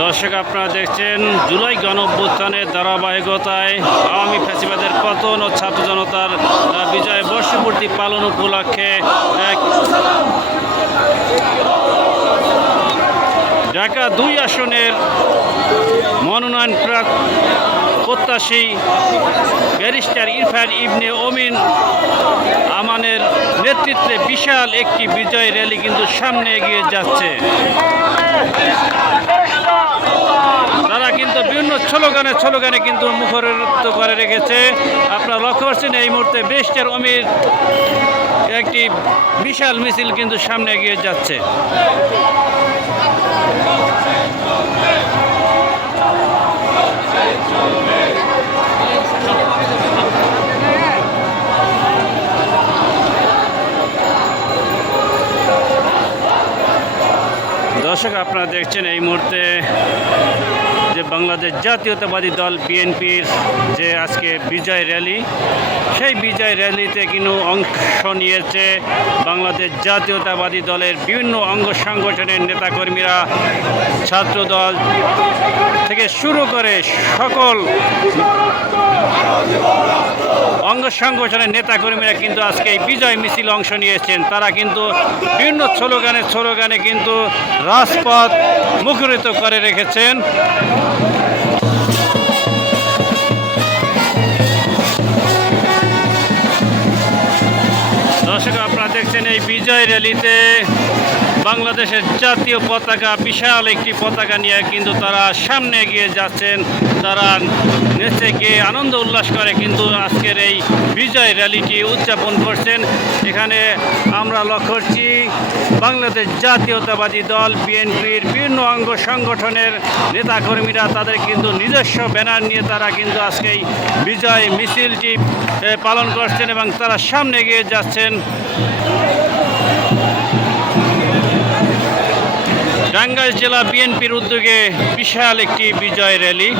দর্শক, আপনারা দেখছেন জুলাই গণঅভ্যুত্থানের ধারাবাহিকতায় আওয়ামী ফ্যাসিবাদের পতন ও ছাত্র জনতার বিজয় বর্ষপূর্তি পালন উপলক্ষে ঢাকা ২ আসনের মনোনয়ন প্রত্যাশী ব্যারিস্টার ইরফান ইবনে ওমিন আমানের নেতৃত্বে বিশাল একটি বিজয় র্যালি কিন্তু সামনে এগিয়ে যাচ্ছে। তারা কিন্তু বিভিন্ন স্লোগানে কিন্তু মুখরিত করে রেখেছে। আপনারা লক্ষ্য করছেন এই মুহূর্তে ব্যারিস্টার ওমির একটি বিশাল মিছিল কিন্তু সামনে এগিয়ে যাচ্ছে। দর্শক, আপনারা দেখছেন এই মুহূর্তে যে বাংলাদেশ জাতীয়তাবাদী দল বিএনপির যে আজকে বিজয় র্যালি, সেই বিজয় র্যালিতে কিন্তু অংশ নিয়েছে বাংলাদেশ জাতীয়তাবাদী দলের বিভিন্ন অঙ্গ সংগঠনের নেতাকর্মীরা, ছাত্রদল থেকে শুরু করে সকল অঙ্গ সংগঠনের নেতাকর্মীরা কিন্তু আজকে এই বিজয় মিছিল অংশ নিয়েছেন। তারা কিন্তু বিভিন্ন স্লোগানে কিন্তু রাজপথ মুখরিত করে রেখেছেন। দর্শক, আপনারা দেখছেন এই বিজয় র্যালিতে বাংলাদেশের জাতীয় পতাকা, বিশাল একটি পতাকা নিয়ে কিন্তু তারা সামনে এগিয়ে যাচ্ছেন। তারা নেচে গিয়ে আনন্দ উল্লাস করে কিন্তু আজকের এই বিজয় র্যালিটি উদযাপন করছেন। এখানে আমরা লক্ষ্য করছি বাংলাদেশ জাতীয়তাবাদী দল বিএনপির বিভিন্ন অঙ্গ সংগঠনের নেতাকর্মীরা তাদের কিন্তু নিজস্ব ব্যানার নিয়ে তারা কিন্তু আজকে এই বিজয় মিছিলটি পালন করছেন এবং তারা সামনে এগিয়ে যাচ্ছেন। টাঙ্গাইল জেলা বিএনপির উদ্যোগে বিশাল একটি বিজয় র্যালি।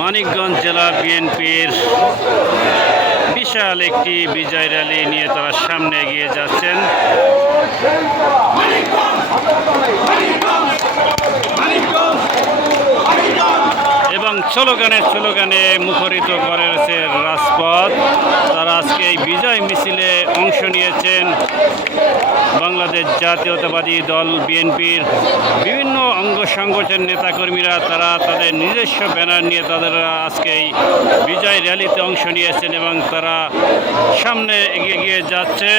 মানিকগঞ্জ জেলা বিএনপির বিশাল একটি বিজয় র্যালি নিয়ে তারা সামনে এগিয়ে যাচ্ছেন এবং স্লোগানে মুখরিত করেছে রাজপথ। তারা আজকে এই বিজয় মিছিলে অংশ নিয়েছেন বাংলাদেশ জাতীয়তাবাদী দল বিএনপির বিভিন্ন অঙ্গ সংগঠনের নেতাকর্মীরা। তারা তাদের নিজস্ব ব্যানার নিয়ে তাদের আজকে এই বিজয় র্যালিতে অংশ নিয়েছেন এবং তারা সামনে এগিয়ে যাচ্ছে।